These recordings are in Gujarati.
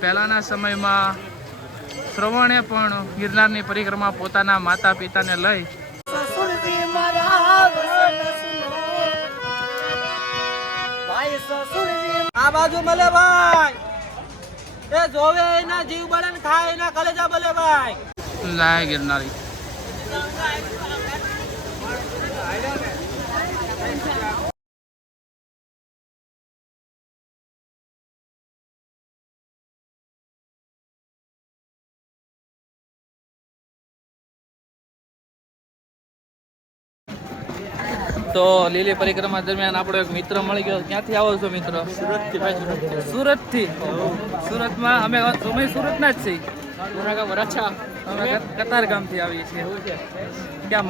પહેલાના સમયમાં શ્રવણે પણ ગિરનારની પરિક્રમા પોતાના માતા પિતાને લઈ સસુરજી મારા વસન સુનો. ભાઈ સસુરજી આ બાજુ મળે ભાઈ. એ જોવે એના જીવ બળે ખાય એના કલેજા બલે ભાઈ. લાય ગિરનારી. તો લીલી પરિક્રમા દરમિયાન આપણો એક મિત્ર મળી ગયો. ક્યાંથી આવો છો મિત્ર? સુરતથી સુરતમાં અમે અમે સુરતના જ છીએ. વરાછા. અમે કતાર ગામથી આવીએ છીએ. એવું છે.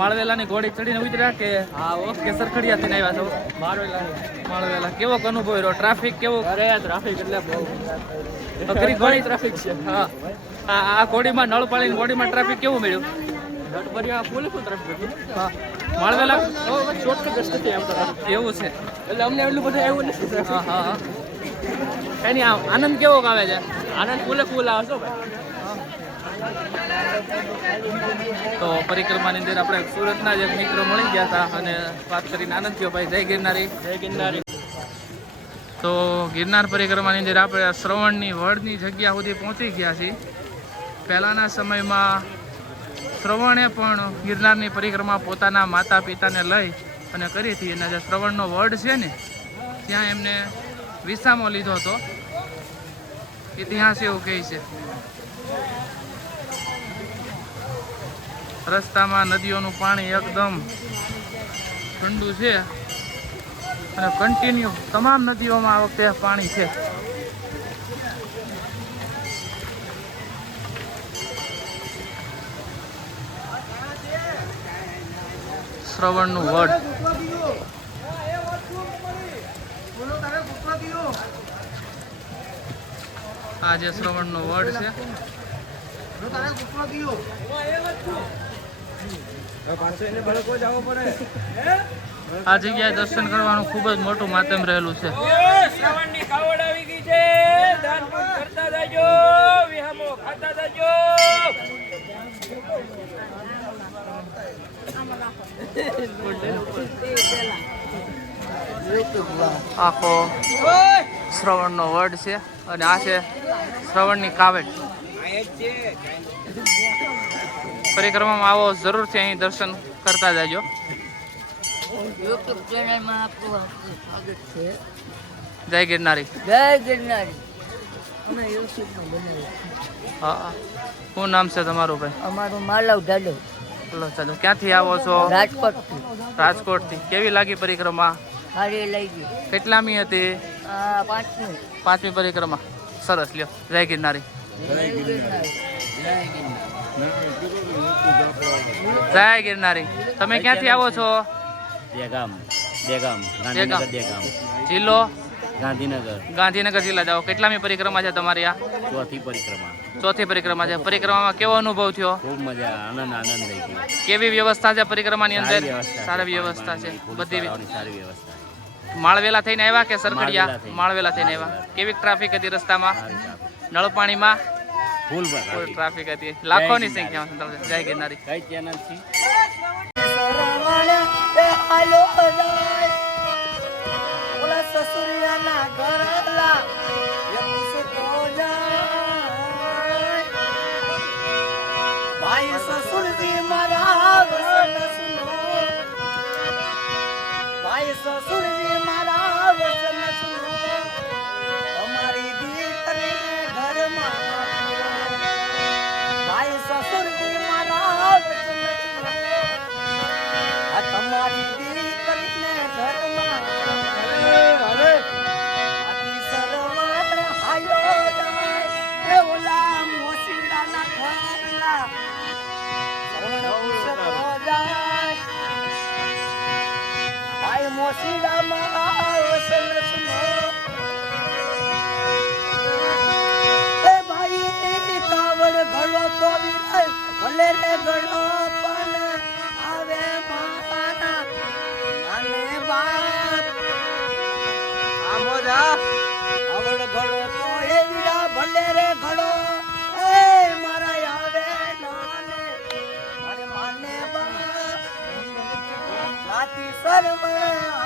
માળવેલાની ઘોડી ચડીને ઉતર્યા કે હા ઓકે સરખડિયાથી આવ્યા છો? માળવેલા માળવેલા. કેવો અનુભવ રહ્યો? ટ્રાફિક કેવો? અરે ટ્રાફિક એટલે બહુ. ઘણી ટ્રાફિક છે. હા. આ આ ઘોડીમાં નળ પાડીને ઘોડીમાં ટ્રાફિક કેવું મળ્યું? એવું છે. એટલે અમને એટલું બધું આવ્યું નથી હા હા હા. એની આ આનંદ કેવો આવે છે? આનંદ ફૂલે ફૂલ આવે છો તો પરિક્રમાની અંદર આપણે સુરતના જ એક મિત્રો મળી ગયા હતા અને વાત કરીને આનંદ થયો ભાઈ. જય ગિરનારી. જય ગિરનારી. તો ગિરનાર પરિક્રમાની અંદર આપણે શ્રવણની વડની જગ્યા સુધી પહોંચી ગયા છીએ. પહેલાંના સમયમાં શ્રવણે પણ ગિરનારની પરિક્રમા પોતાના માતા પિતાને લઈ અને કરી હતી. એના જે શ્રવણનો વડ છે ને, ત્યાં એમને વિસામો લીધો હતો. ઇતિહાસ એવું કહે છે. રસ્તામાં નદીઓનું પાણી એકદમ ઠંડુ છે. અને કન્ટિન્યુ તમામ નદીઓમાં આ વખતે પાણી છે. શ્રવણનું વડ. આ જે શ્રવણનો વડ છે. આ જગ્યાએ દર્શન કરવાનું ખૂબ જ મોટું માધ્યમ રહેલું છે. શ્રવણની કાવડ આવી ગઈ છે જાજો વિહામો ખાતા જાજો આખો શ્રવણનો વડ છે અને આ છે શ્રવણની કાવડ. પરિક્રમામાં આવો જરૂરથી અહીં દર્શન કરતા જાજો. જય ગિરનારી. જય ગિરનારી. અમે યુટ્યુબમાં બનાવીએ હા શું નામ છે તમારું ભાઈ? અમારું માલવ ચાલો ક્યાંથી આવો છો? રાજકોટથી. રાજકોટથી. કેવી લાગી પરિક્રમા? હારી લઈ ગઈ કેટલામી હતી? પાંચમી. પાંચમી પરિક્રમા. સરસ લ્યો. જય ગિરનારી. જય ગિરનારી. તમે ક્યાંથી આવો છો? દેગામ દેગામ દેગામ. ગાંધીનગર દેગામ જિલ્લો? ગાંધીનગર. ગાંધીનગર જિલ્લા જાઓ. કેટલામી પરિક્રમા છે તમારી આ? ચોથી પરિક્રમા. ચોથી પરિક્રમા છે. પરિક્રમામાં કેવો અનુભવ થયો? ખૂબ મજા આનંદ આનંદ થઈ ગયો. કેવી વ્યવસ્થા છે પરિક્રમાની અંદર? સારી વ્યવસ્થા છે. સારી વ્યવસ્થા છે. ખૂબ બધી સારી વ્યવસ્થા માળવેલા થઈને આવ્યા કે સરકડિયા માળવેલા થઈને. આવ્યા. કેવી ટ્રાફિક હતી રસ્તામાં. નળ પાણીમાં ફૂલ ટ્રાફિક હતી. લાખોની. સંખ્યામાં જય ગિરનારી. કઈ ચેનલ છે સસુરિયાના ઘરલા ભલે રે ઘડો પણ આવે માના નાને બાપ આમો જા આવડ ઘડો તો એ વીરા ભલે રે ઘડો એ મારા આવે નાને. મારે માને બા. નાતી સરમણ